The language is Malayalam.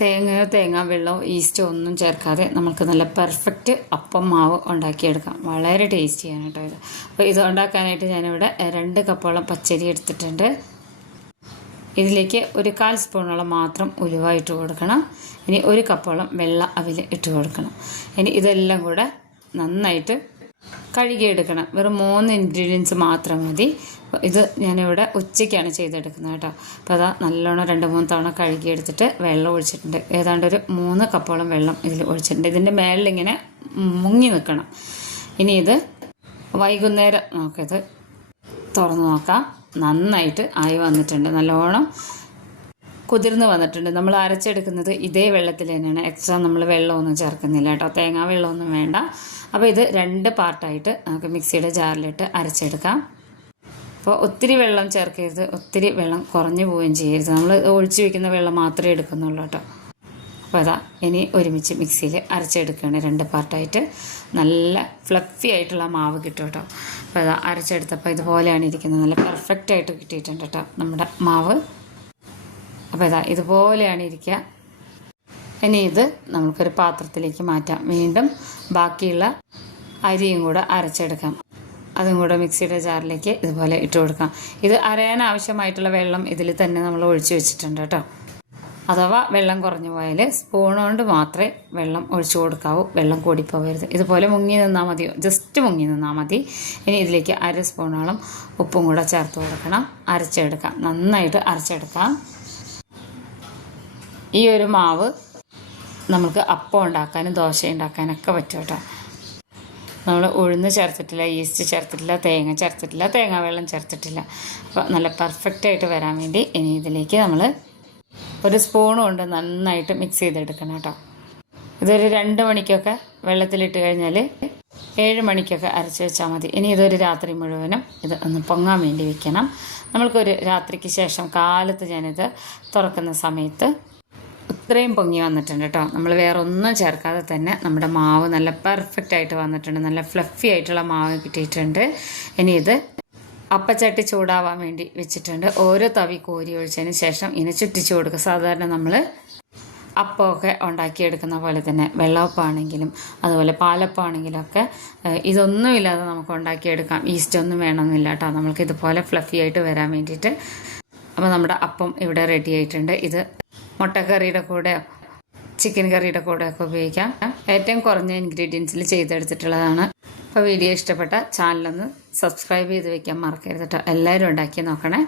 തേങ്ങയോ തേങ്ങാ വെള്ളമോ ഈസ്റ്റോ ഒന്നും ചേർക്കാതെ നമുക്ക് നല്ല പെർഫെക്റ്റ് അപ്പം മാവ് ഉണ്ടാക്കിയെടുക്കാം. വളരെ ടേസ്റ്റിയാണ് കേട്ടോ ഇത്. അപ്പോൾ ഇത് ഉണ്ടാക്കാനായിട്ട് ഞാനിവിടെ രണ്ട് കപ്പോളം പച്ചരി എടുത്തിട്ടുണ്ട്. ഇതിലേക്ക് ഒരു കാൽ സ്പൂണോളം മാത്രം ഉലുവ ഇട്ട് കൊടുക്കണം. ഇനി ഒരു കപ്പോളം വെള്ള അവിൽ ഇട്ട് കൊടുക്കണം. ഇനി ഇതെല്ലാം കൂടെ നന്നായിട്ട് കഴുകിയെടുക്കണം. വെറും മൂന്ന് ഇൻഗ്രീഡിയൻസ് മാത്രം മതി. ഇത് ഞാനിവിടെ ഉച്ചയ്ക്കാണ് ചെയ്തെടുക്കുന്നത് കേട്ടോ. അപ്പോൾ അതാ നല്ലോണം രണ്ട് മൂന്ന് തവണ കഴുകിയെടുത്തിട്ട് വെള്ളം ഒഴിച്ചിട്ടുണ്ട്. ഏതാണ്ട് ഒരു മൂന്ന് കപ്പോളം വെള്ളം ഇതിൽ ഒഴിച്ചിട്ടുണ്ട്. ഇതിന്റെ മേളിലിങ്ങനെ മുങ്ങി നിൽക്കണം. ഇനി ഇത് വൈകുന്നേരം നോക്കിയത് തുറന്ന് നോക്കാം. നന്നായിട്ട് ആയി വന്നിട്ടുണ്ട്. നല്ലോണം കുതിർന്ന് വന്നിട്ടുണ്ട്. നമ്മൾ അരച്ചെടുക്കുന്നത് ഇതേ വെള്ളത്തിൽ തന്നെയാണ്. എക്സ്ട്രാ നമ്മൾ വെള്ളമൊന്നും ചേർക്കുന്നില്ല കേട്ടോ. തേങ്ങാ വെള്ളമൊന്നും വേണ്ട. അപ്പോൾ ഇത് രണ്ട് പാർട്ടായിട്ട് നമുക്ക് മിക്സിയുടെ ജാറിലിട്ട് അരച്ചെടുക്കാം. അപ്പോൾ ഒത്തിരി വെള്ളം ചേർക്കരുത്. ഒത്തിരി വെള്ളം കുറഞ്ഞു പോവുകയും ചെയ്യരുത്. നമ്മൾ ഒഴിച്ചു വയ്ക്കുന്ന വെള്ളം മാത്രമേ എടുക്കുന്നുള്ളൂ കേട്ടോ. അപ്പോൾ അതാ ഇനി ഒരുമിച്ച് മിക്സിയിൽ അരച്ചെടുക്കുകയാണ് രണ്ട് പാർട്ടായിട്ട്. നല്ല ഫ്ലഫി ആയിട്ടുള്ള മാവ് കിട്ടും കേട്ടോ. അപ്പോൾ അതാ അരച്ചെടുത്തപ്പോൾ ഇതുപോലെയാണ് ഇരിക്കുന്നത്. നല്ല പെർഫെക്റ്റ് ആയിട്ട് കിട്ടിയിട്ടുണ്ട് കേട്ടോ നമ്മുടെ മാവ്. അപ്പോൾ ഇതാ ഇതുപോലെയാണ് ഇരിക്കുക. ഇനി ഇത് നമുക്കൊരു പാത്രത്തിലേക്ക് മാറ്റാം. വീണ്ടും ബാക്കിയുള്ള അരിയും കൂടെ അരച്ചെടുക്കാം. അതും കൂടെ മിക്സിയുടെ ജാറിലേക്ക് ഇതുപോലെ ഇട്ട് കൊടുക്കാം. ഇത് അരയാൻ ആവശ്യമായിട്ടുള്ള വെള്ളം ഇതിൽ തന്നെ നമ്മൾ ഒഴിച്ചു വെച്ചിട്ടുണ്ട് കേട്ടോ. അഥവാ വെള്ളം കുറഞ്ഞു പോയാൽ സ്പൂൺ കൊണ്ട് മാത്രമേ വെള്ളം ഒഴിച്ചു കൊടുക്കാവൂ. വെള്ളം കൂടിപ്പോകരുത്. ഇതുപോലെ മുങ്ങി നിന്നാൽ മതി. ജസ്റ്റ് മുങ്ങി നിന്നാൽ മതി. ഇനി ഇതിലേക്ക് അര സ്പൂണോളം ഉപ്പും കൂടെ ചേർത്ത് കൊടുക്കണം. അരച്ചെടുക്കാം. നന്നായിട്ട് അരച്ചെടുക്കാം. ഈ ഒരു മാവ് നമുക്ക് അപ്പം ഉണ്ടാക്കാനും ദോശ ഉണ്ടാക്കാനൊക്കെ പറ്റും കേട്ടോ. നമ്മൾ ഉഴുന്ന് ചേർത്തിട്ടില്ല ഈസ്റ്റ് ചേർത്തിട്ടില്ല തേങ്ങ ചേർത്തിട്ടില്ല തേങ്ങാ വെള്ളം ചേർത്തിട്ടില്ല. അപ്പോൾ നല്ല പെർഫെക്റ്റ് ആയിട്ട് വരാൻ വേണ്ടി ഇനി ഇതിലേക്ക് നമ്മൾ ഒരു സ്പൂൺ കൊണ്ട് നന്നായിട്ട് മിക്സ് ചെയ്തെടുക്കണം കേട്ടോ. ഇതൊരു രണ്ട് മണിക്കൊക്കെ വെള്ളത്തിലിട്ട് കഴിഞ്ഞാൽ ഏഴ് മണിക്കൊക്കെ അരച്ച് വെച്ചാൽ മതി. ഇനി ഇതൊരു രാത്രി മുഴുവനും ഇത് ഒന്ന് പൊങ്ങാൻ വേണ്ടി വെക്കണം. നമ്മൾക്കൊരു രാത്രിക്ക് ശേഷം കാലത്ത് ഞാനിത് തുറക്കുന്ന സമയത്ത് ഇത്രയും പൊങ്ങി വന്നിട്ടുണ്ട് കേട്ടോ. നമ്മൾ വേറെ ഒന്നും ചേർക്കാതെ തന്നെ നമ്മുടെ മാവ് നല്ല പെർഫെക്റ്റ് ആയിട്ട് വന്നിട്ടുണ്ട്. നല്ല ഫ്ലഫി ആയിട്ടുള്ള മാവ് കിട്ടിയിട്ടുണ്ട്. ഇനി ഇത് അപ്പച്ചട്ടി ചൂടാവാൻ വേണ്ടി വെച്ചിട്ടുണ്ട്. ഓരോ തവി കോരി ഒഴിച്ചതിന് ശേഷം ഇനി ചുറ്റിച്ചു കൊടുക്കുക. സാധാരണ നമ്മൾ അപ്പമൊക്കെ ഉണ്ടാക്കിയെടുക്കുന്ന പോലെ തന്നെ വെള്ളപ്പമാണെങ്കിലും അതുപോലെ പാലപ്പമാണെങ്കിലും ഒക്കെ ഇതൊന്നുമില്ലാതെ നമുക്ക് ഉണ്ടാക്കിയെടുക്കാം. ഈസ്റ്റ് ഒന്നും വേണമെന്നില്ല കേട്ടോ. നമുക്ക് ഇതുപോലെ ഫ്ലഫി ആയിട്ട് വരാൻ വേണ്ടിയിട്ട്. അപ്പോൾ നമ്മുടെ അപ്പം ഇവിടെ റെഡി ആയിട്ടുണ്ട്. ഇത് മുട്ടക്കറിയുടെ കൂടെയോ ചിക്കൻ കറിയുടെ കൂടെയൊക്കെ ഉപയോഗിക്കാം. ഏറ്റവും കുറഞ്ഞ ഇൻഗ്രീഡിയൻസിൽ ചെയ്തെടുത്തിട്ടുള്ളതാണ്. അപ്പോൾ വീഡിയോ ഇഷ്ടപ്പെട്ട ചാനലൊന്ന് സബ്സ്ക്രൈബ് ചെയ്ത് വയ്ക്കാൻ മറക്കരുത് കേട്ടോ എല്ലാവരും ഉണ്ടാക്കി നോക്കണേ.